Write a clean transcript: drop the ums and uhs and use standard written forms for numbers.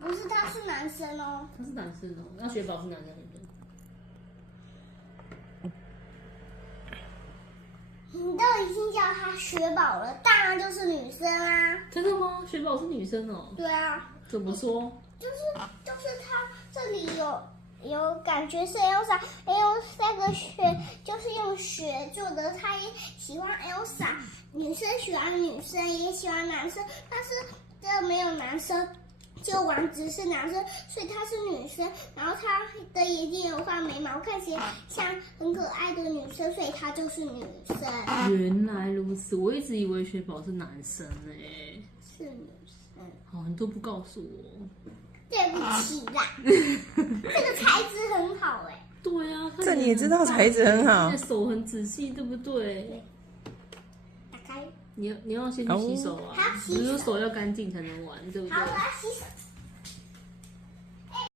不是，他是男生哦。他是男生哦，那雪宝是男生女生？你都已经叫他雪宝了，当然就是女生啊。真的吗？雪宝是女生哦？对啊。怎么说？就是他这里有感觉是 Elsa 个雪就是用雪做的，他也喜欢 Elsa， 女生喜欢女生，也喜欢男生，但是这没有男生。就王子是男生，所以她是女生。然后她的眼睛有画眉毛，看起来像很可爱的女生，所以她就是女生。原来如此，我一直以为雪宝是男生哎。是女生。好，你都不告诉我。对不起啦，这个材质很好哎。对啊，这你也知道材质很好。你的手很仔细，对不对？对。打开。你要先去洗手啊，好，洗手。你说手要干净才能玩，对不对？好，我要洗